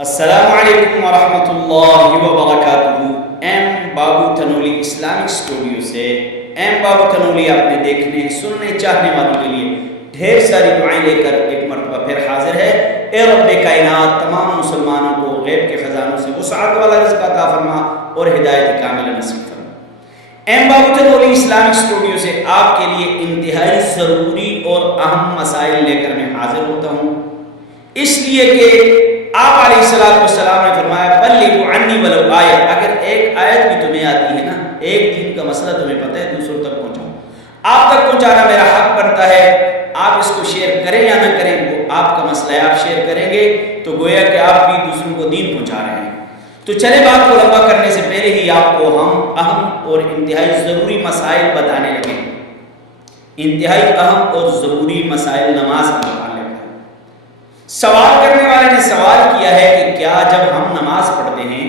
السلام علیکم ورحمۃ اللہ وبرکاتہ۔ ایم بابو تنولی اسلامک اسٹوڈیو سے ایم بابو تنولی اپنے دیکھنے سننے چاہنے والوں کے لیے ڈھیر ساری دعائیں لے کر ایک مرتبہ پھر حاضر ہے۔ اے رب کائنات، تمام مسلمانوں کو غیب کے خزانوں سے وسعت والا رزق عطا فرما اور ہدایت کاملہ نصیب فرما۔ ایم بابو تنولی اسلامک اسٹوڈیو سے آپ کے لیے انتہائی ضروری اور اہم مسائل لے کر میں حاضر ہوتا ہوں، اس لیے کہ آپ علیہ السلام نے فرمایا بلغوا عنی ولو آیہ، اگر ایک آیت بھی تمہیں آتی ہے نا، ایک دین کا مسئلہ تمہیں پتہ ہے، دوسروں تک پہنچاؤ۔ آپ تک پہنچانا میرا حق بنتا ہے، آپ اس کو شیئر کریں یا نہ کریں وہ آپ کا مسئلہ ہے۔ آپ شیئر کریں گے تو گویا کہ آپ بھی دوسروں کو دین پہنچا رہے ہیں۔ تو چلے بات کو لمبا کرنے سے پہلے ہی آپ کو ہم اہم اور انتہائی ضروری مسائل بتانے لگے۔ انتہائی اہم اور ضروری مسائل نماز کے متعلق۔ سوال کرنے والے نے سوال کیا ہے کہ کیا جب ہم نماز پڑھتے ہیں،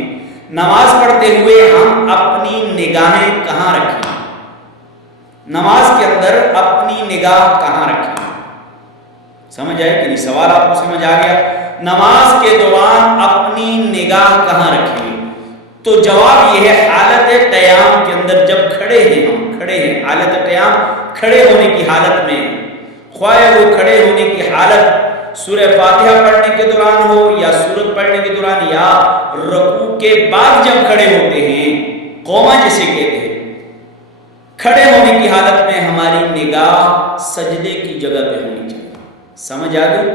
نماز پڑھتے ہوئے ہم اپنی نگاہیں کہاں رکھیں؟ نماز کے اندر اپنی نگاہ کہاں رکھیں؟ سمجھ آئے کہ نہیں؟ سوال آپ کو سمجھ آ گیا؟ نماز کے دوران اپنی نگاہ کہاں رکھیں؟ تو جواب یہ ہے حالت قیام کے اندر، جب کھڑے ہیں، ہم کھڑے ہیں، حالت قیام کھڑے ہونے کی حالت میں، خواہ وہ کھڑے ہونے کی حالت سورہ فاتحہ پڑھنے کے دوران ہو یا سورت پڑھنے کے دوران یا رکوع کے بعد جب کھڑے ہوتے ہیں، قوما جسے کہتے ہیں، کھڑے ہونے کی حالت میں ہماری نگاہ سجدے کی جگہ پہ ہونی چاہیے۔ سمجھ آ گئی؟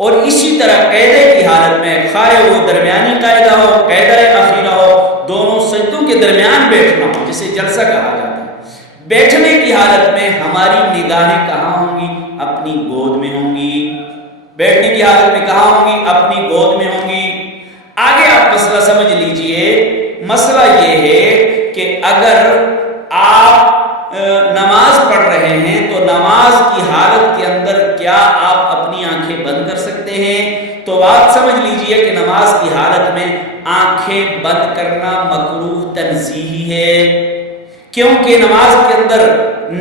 اور اسی طرح قیدے کی حالت میں، خواہ وہ درمیانی قاعدہ ہو، قیدہ اخیرہ ہو، دونوں سجدوں کے درمیان بیٹھنا ہو جسے جلسہ کہا جاتا ہے، بیٹھنے کی حالت میں ہماری نگاہیں کہاں ہوں گی؟ اپنی گود میں ہوں گی۔ بیٹھنے کی حالت میں کہاں ہوں گی؟ اپنی گود میں ہوں گی۔ آگے آپ مسئلہ سمجھ لیجئے۔ مسئلہ یہ ہے کہ اگر آپ نماز پڑھ رہے ہیں تو نماز کی حالت کے اندر کیا آپ اپنی آنکھیں بند کر سکتے ہیں؟ تو بات سمجھ لیجئے کہ نماز کی حالت میں آنکھیں بند کرنا مکروہ تنزیہی ہے، کیونکہ نماز کے اندر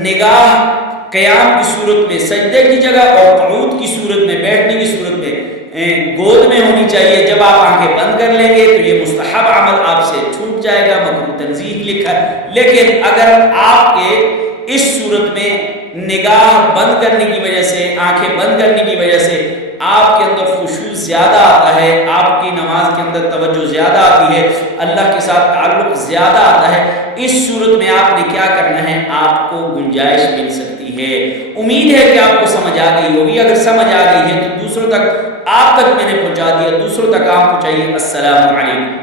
نگاہ قیام کی صورت میں سجدے کی جگہ اور قعود کی صورت میں، بیٹھنے کی صورت میں گود میں ہونی چاہیے۔ جب آپ آنکھیں بند کر لیں گے تو یہ مستحب عمل آپ سے چھوٹ جائے گا، مکروہ تنزیہ لکھا ہے۔ لیکن اگر آپ کے اس صورت میں نگاہ بند کرنے کی وجہ سے، آنکھیں بند کرنے کی وجہ سے آپ کے اندر خشوع زیادہ آتا ہے، آپ کی نماز کے اندر توجہ زیادہ آتی ہے، اللہ کے ساتھ تعلق زیادہ آتا ہے، اس صورت میں آپ نے کیا کرنا ہے؟ آپ کو گنجائش مل سکتی ہے۔ امید ہے کہ آپ کو سمجھ آ گئی ہوگی۔ اگر سمجھ آ گئی ہے تو دوسروں تک، آپ تک میں نے پہنچا دیا، دوسروں تک آپ پہنچائیے۔ السلام علیکم۔